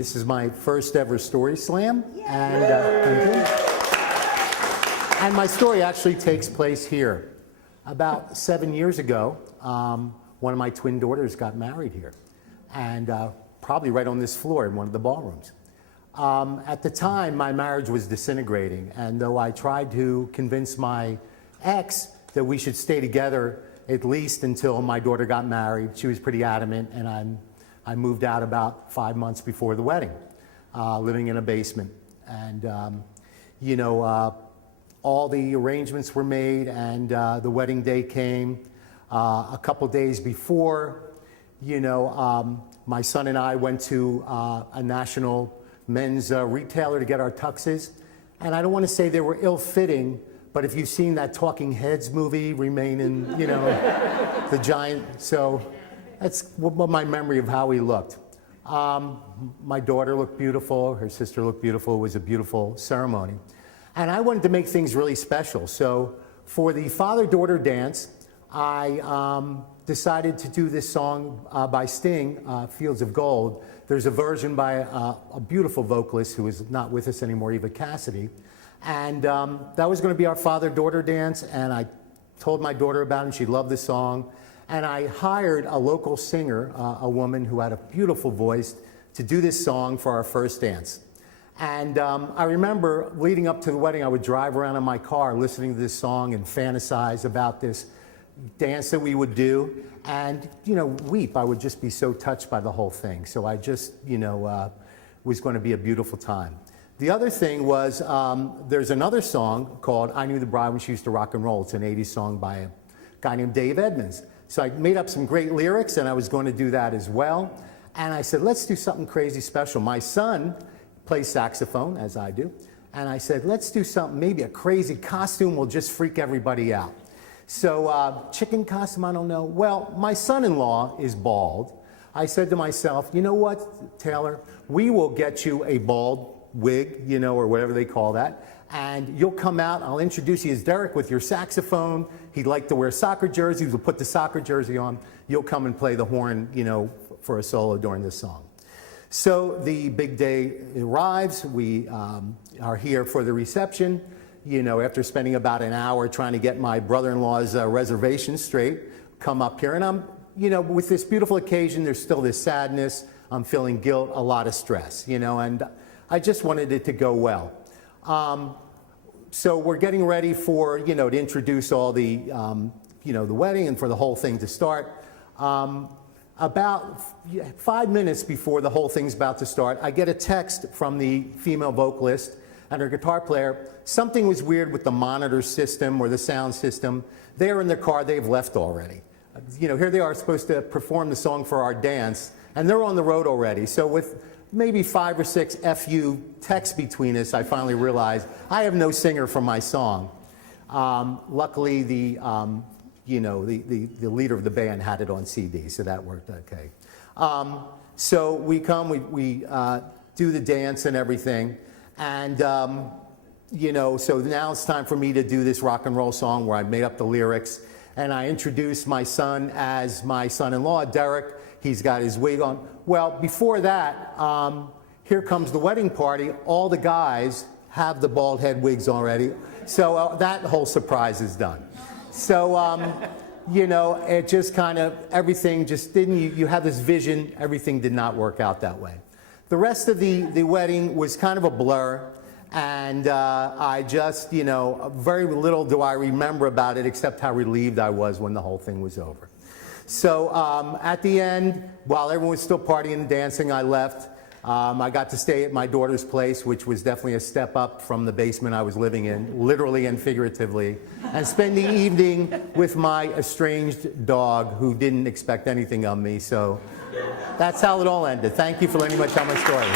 This is my first ever story slam, and my story actually takes place here. About 7 years ago, one of my twin daughters got married here, and probably right on this floor in one of the ballrooms. At the time, my marriage was disintegrating, and though I tried to convince my ex that we should stay together at least until my daughter got married, she was pretty adamant, and I moved out about 5 months before the wedding, living in a basement. And, all the arrangements were made, and the wedding day came. A couple days before, my son and I went to a national men's retailer to get our tuxes. And I don't want to say they were ill-fitting, but if you've seen that Talking Heads movie, Remain in, the giant, so that's what my memory of how he looked. My daughter looked beautiful, her sister looked beautiful, it was a beautiful ceremony. And I wanted to make things really special. So for the father-daughter dance, I decided to do this song by Sting, Fields of Gold. There's a version by a beautiful vocalist who is not with us anymore, Eva Cassidy. And that was going to be our father-daughter dance, and I told my daughter about it, and she loved the song. And I hired a local singer, a woman who had a beautiful voice, to do this song for our first dance. And I remember leading up to the wedding, I would drive around in my car listening to this song and fantasize about this dance that we would do, and weep. I would just be so touched by the whole thing. So I just was going to be a beautiful time. The other thing was there's another song called I Knew the Bride When She Used to Rock and Roll. It's an 80s song by a guy named Dave Edmonds. So I made up some great lyrics, and I was going to do that as well. And I said, let's do something crazy special. My son plays saxophone, as I do, and I said, let's do something, maybe a crazy costume will just freak everybody out. So chicken costume, I don't know. Well, my son-in-law is bald. I said to myself, you know what, Taylor, we will get you a bald wig, or whatever they call that, and you'll come out, I'll introduce you as Derek with your saxophone. He'd like to wear soccer jerseys, we'll put the soccer jersey on, you'll come and play the horn, for a solo during this song. So the big day arrives, we are here for the reception, after spending about an hour trying to get my brother-in-law's reservation straight, come up here, and I'm, with this beautiful occasion, there's still this sadness, I'm feeling guilt, a lot of stress, and I just wanted it to go well. So we're getting ready for, to introduce all the, the wedding and for the whole thing to start. About 5 minutes before the whole thing's about to start, I get a text from the female vocalist and her guitar player. Something was weird with the monitor system or the sound system. They're in their car, they've left already. Here they are supposed to perform the song for our dance, and they're on the road already. So with maybe 5 or 6 FU texts between us, I finally realized I have no singer for my song. Luckily, the leader of the band had it on CD, so that worked okay. So we come, we do the dance and everything, and so now it's time for me to do this rock and roll song where I made up the lyrics, and I introduced my son as my son-in-law, Derek. He's got his wig on. Well, before that, here comes the wedding party. All the guys have the bald head wigs already, so that whole surprise is done. So, it just kind of, everything just didn't, you had this vision, everything did not work out that way. The rest of the wedding was kind of a blur, and I just, very little do I remember about it except how relieved I was when the whole thing was over. So at the end, while everyone was still partying and dancing, I left. I got to stay at my daughter's place, which was definitely a step up from the basement I was living in, literally and figuratively, and spend the evening with my estranged dog who didn't expect anything of me. So that's how it all ended. Thank you for letting me tell my story.